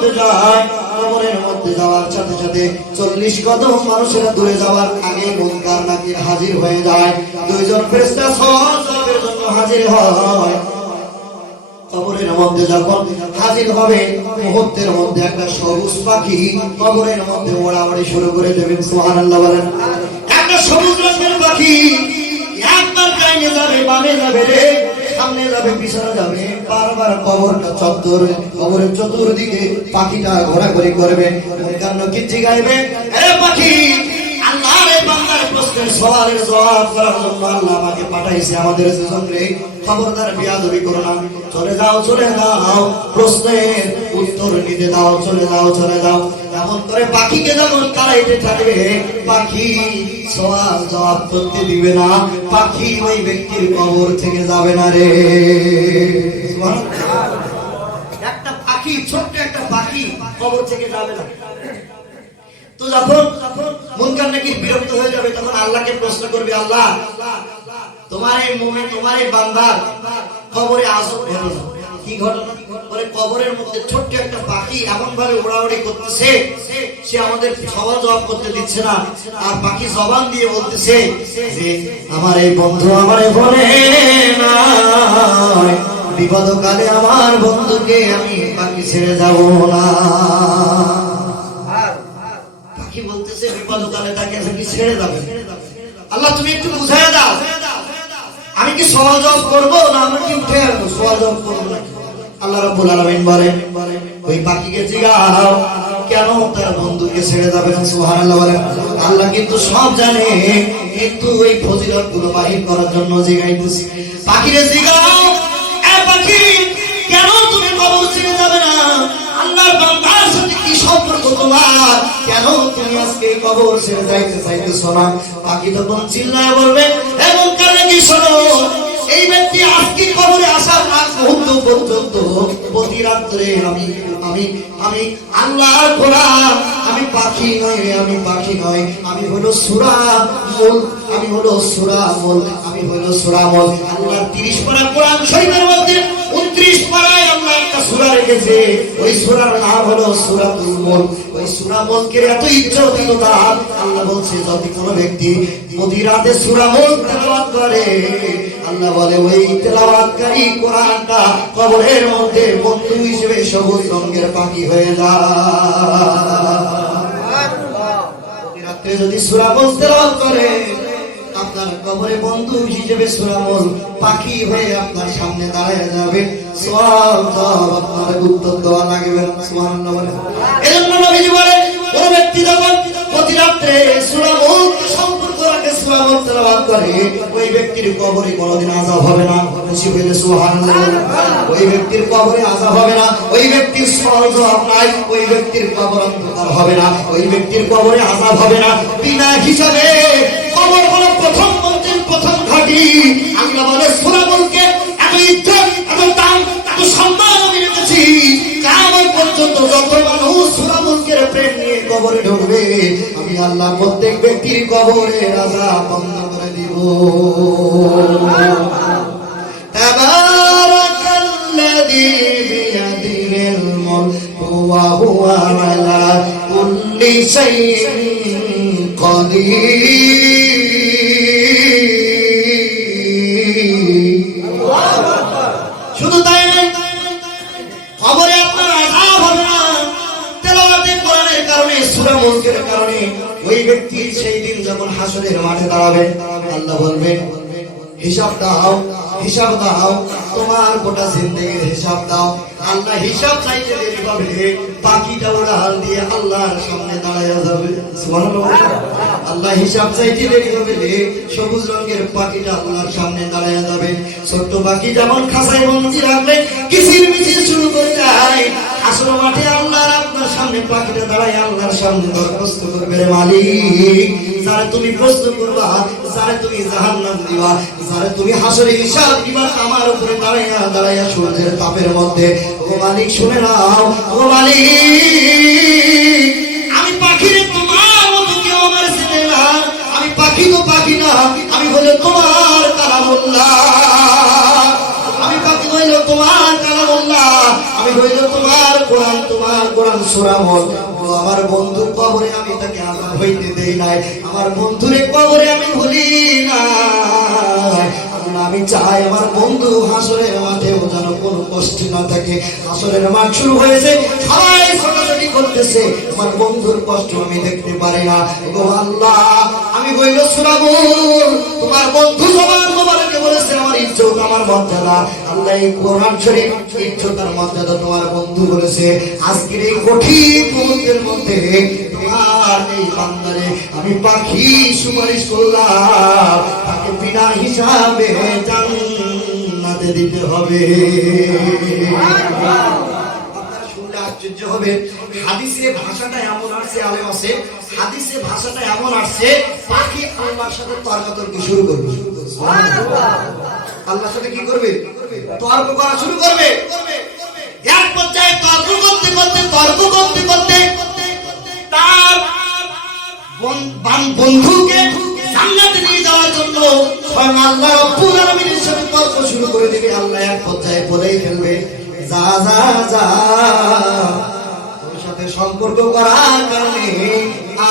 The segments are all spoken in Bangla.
মধ্যে যায়, কবরের মধ্যে যাওয়ার সাথে সাথে 40 কদম মানুষেরা দূরে যাওয়ার আগে মুনকার নাকির হাজির হয়ে যায়। দুইজন ফেরেশতা সওয়াবের জন্য হাজির হয়। কবরের মধ্যে যখন হাজির হবে, মুহূর্তের মধ্যে একটা সবুজ পাখি কবরের মধ্যে ওড়াওড়ি শুরু করে দেবেন। সুবহানাল্লাহ বলেন। একটা সবুজ রঙের পাখি একবার ডাইনে যাবে, বামে যাবে রে, সামনে যাবে, পিছনে যাবে, বারবার কবরের চতুর্দিকে পাখিটা ঘোরাঘুরি করবে। মুনকার নাকির জিগাইবে, এ পাখি, আল্লাহর এই বান্দার প্রশ্নের সওয়ালের জবাব করার জন্য আল্লাহ আমাকে পাঠাইছে আমাদের সঙ্গে, খবরদার বেয়াদবি করো না, চলে যাও চলে যাও, প্রশ্নের উত্তর নিতে দাও, চলে যাও চলে যাও। এমন করে পাখিকে যখন তাড়াইতে থাকবে, পাখি সওয়াল জবাব করতে দিবে না, পাখি ওই ব্যক্তির কবর থেকে যাবে না রে। একটা পাখি, ছোট্ট একটা পাখি কবর থেকে যাবে না। তো যখন মুনকার নাকির বিরক্ত হয়ে যাবে, তখন আল্লাহকে প্রশ্ন করবে, আল্লাহ, তোমার এই মুমিন, তোমার এই বান্দার কবরে আযব হলো, কি ঘটনা? বলে, কবরের মধ্যে ছোট্ট একটা পাখি এমন ভাবে উড়াউড়ি করতেছে, সে আমাদের সওয়াল জবাব করতে দিচ্ছে না। আর পাখি জবান দিয়ে বলতেছে যে আমার এই বন্ধু আমার বলে না, বিপদকালে আমার বন্ধুকে আমি পাখি ছেড়ে যাব না। পাখি বলতেছে বিপদকালে তাকে কি ছেড়ে যাবে? আল্লাহ তুমি একটু বুঝাই দাও, আমি কি সওয়াল জবাব করবো না আমরা কি উঠে আসবো? সওয়াল জবাব করবো না। আল্লাহ রাব্বুল আলামিন বলেন, ওই পাখিকে জিজ্ঞাসা কেন তার বন্ধুকে ছেড়ে যাবে না? সুবহানাল্লাহ বলেন। আল্লাহ কিন্তু সব জানে, কিন্তু ওই ফজিলত গুলো বাহির করার জন্য জিজ্ঞাসা। পাখিরে জিজ্ঞাসা, এ পাখি, কেন তুমি কবর ছেড়ে যাবে না? আল্লাহর বান্দার সাথে কি সম্পর্ক তোমার? কেন তুমি আজকে কবর ছেড়ে যাইতে চাইতেছো না? পাখি তখন চিল্লায় বলবে, এমন কারণে কি শোনো, এই ব্যক্তি আজকে কবরে আসার আগ মুহূর্ত পর্যন্ত প্রতি রাত্রে আমি আল্লাহর গোলাম, আমি পাখি নয়, আমি পাখি নয়, আমি হলো সূরা মুল, আমি হলো সূরা মুল, আমি হলো সূরা মুল। আল্লাহর 30 পারা কোরআন শরীফের মধ্যে 29 পারায় আল্লাহ একটা সূরা রেখেছে, ওই সূরার নাম হলো সূরাতুল মুল। ওই সূরা মুলকে এত ইজ্জত এত দাম, আল্লাহ বলছে যদি কোনো ব্যক্তি প্রতি রাতে সূরা মুল তেলাওয়াত করে, আল্লাহ বলে ওই তেলাওয়াতকারী কোরআনটা কবরের মধ্যে বন্ধু হিসেবে সবুজ রঙের পাখি হয়ে যায়। প্রতি রাতে যদি সূরা মুল তেলাওয়াত করে, আপনার কবরে বন্ধু হিসেবে সূরা মুল পাখি হয়ে আপনার সামনে দাঁড়ায় যাবে, সওয়াল জবাব আপনার উত্তর দেওয়া লাগবে। সুবহানাল্লাহ বলেন। এজন্য নবীজি বলেন, কোন ব্যক্তি যখন প্রতি রাতে সূরা মুল সম্পর্ক রাখে, সূরা মুল তেলাওয়াত করে, ওই ব্যক্তির কবরে কোনোদিন আযাব হবে না। খুশি হইলে সুবহানাল্লাহ। ওই ব্যক্তির কবরে আযাব হবে না, ওই ব্যক্তির সওয়াল জবাব নাই, ওই ব্যক্তির কবর অন্ধকার হবে না, ওই ব্যক্তির কবরে আযাব হবে না। বিনা হিসাবে কবর হলো প্রথম মঞ্জিল, প্রথম ঘাঁটি। আল্লাহ বলে সূরা মুলকে এত ইজ্জত, এত দাম, এত সম্মান আমি রেখেছি, কিয়ামত পর্যন্ত যত মানুষ সূরা মুলকের প্রেম নিয়ে কবরে ঢুকবে, আমি আল্লাহ প্রত্যেক ব্যক্তির কবরের আযাব বন্ধ করে দিব। তাবারাকাল্লাযী বিয়াদিহিল মুলকু ওয়া হুয়া আলা কুল্লি শাইইন কাদির। শুধু তাই নয়, কবরে আপনার আযাব হবে না। তেলাওয়াতে কোরআনের কারণে, সূরা মুলকের কারণে ওই ব্যক্তি সেই দিন যখন হাসরের মাঠে দাঁড়াবে, আল্লাহ বলবে হিসাব দাও, হিসাব দাও, তোমার গোটা জিন্দেগির হিসাব দাও। আল্লাহ হিসাব চাইতে দেরি পাবে, পাখিটা উড়াল দিয়ে আল্লাহর সামনে দাঁড়ায়া যাবে। সুবহানাল্লাহ। আল্লাহ হিসাব চাইতে দেরি হবে, সবুজ রঙের পাখিটা আল্লাহর সামনে দাঁড়ায়া যাবে। ছোট্ট পাখি যেমন খাঁচায় বন্দী রাখলে কিচির মিচির শুরু করে যায়, আসল মাঠে আল্লাহর আপনার সামনে পাখিটা দাঁড়ায় আল্লাহর সামনে দরখাস্ত করবে, রে মালিক, যারে তুমি প্রশ্ন করবা, যারে তুমি জাহান্নাম দিবা, যারে তুমি হাসরে হিসাব দিবা, আমার উপরে দাঁড়াইয়া দাঁড়াইয়া সূর্যের তাপের মধ্যে, ও মালিক শুনে নাও, ও মালিক, আমি পাখিরে তোমার মতো কেউ আমার চেনে না, আমি পাখি তো পাখি না, আমি হলো তোমার কালামুল্লাহ, আমি পাখি হইল তোমার কালামুল্লাহ, আমি আমি হইল তোমার কোরআন সূরা মল। আমার বন্ধু কবরে আমি তাকে আযাব হইতে দেই নাই, আমার বন্ধুরে কবরে আমি ভুলি না। আমি চাই আমার বন্ধু হাসরের মাঠেও যেন কোনো কষ্ট না থাকে। হাসরের মাঠ শুরু হয়েছে, সবাই ছোটাছুটি করতেছে, আমার বন্ধুর কষ্ট আমি দেখতে পারি না। গো আল্লাহ, আমি বইল শোনাবুল, তোমার বন্ধু জবান মোবারকে বলেছে আমার ইজ্জত আমার মর্যাদা। আল্লাহ এই কোরআন শরীফ ইজ্জত আর মর্যাদা তোমার বন্ধু বলেছে। আজকের এই কঠিন মুহূর্তের মধ্যে তোমার এই বান্দারে আমি পাখি সুপারিশ করলাম, তাকে বিনা হিসাবে জান্নাতে দিতে হবে। আপনারা শুনলে আশ্চর্য হবে, হাদিসে ভাষাটা এমন আসছে, আলেম আছে, হাদিসে ভাষাটা এমন আসছে, পাখি আল্লাহর সাথে তর্ক শুরু করবে। আল্লাহর সাথে কি করবে? তর্ক করা শুরু করবে। এক পর্যায়ে তর্ক করতে করতে তার বন্ধুকে জান্নাতে নিয়ে যাওয়ার জন্য স্বয়ং আল্লাহ রাব্বুল আলামিনের সাথে তর্ক শুরু করে দিবে। আল্লাহ এক পর্যায়ে বলেই ফেলবে, যা যা যা, তোর সাথে সম্পর্ক করার কারণে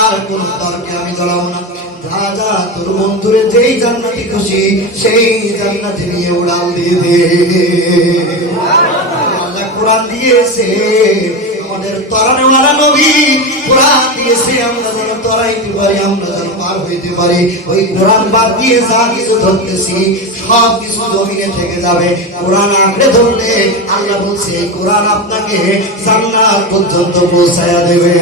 আর কোন তর্কে আমি জড়াবো না। যা যা, তোর বন্ধুরে যেই জান্নাতে খুশি সেই জান্নাতে নিয়ে উড়াল দিয়ে দে। আল্লাহ কোরআন দিয়েছে, আমাদের তরানেওয়ালা নবী কোরআন দিয়েছে, আমরা যেন তরাইতে পারি, আমরা যেন পার হইতে পারি। ওই কোরআন বাদ দিয়ে যা কিছু ধরতেছি সব কিছু জমিনে থেকে যাবে। কোরআন আঁকড়ে ধরলে আল্লাহ বলছে এই কোরআন আপনাকে জান্নাত পর্যন্ত পৌঁছায়া দেবে।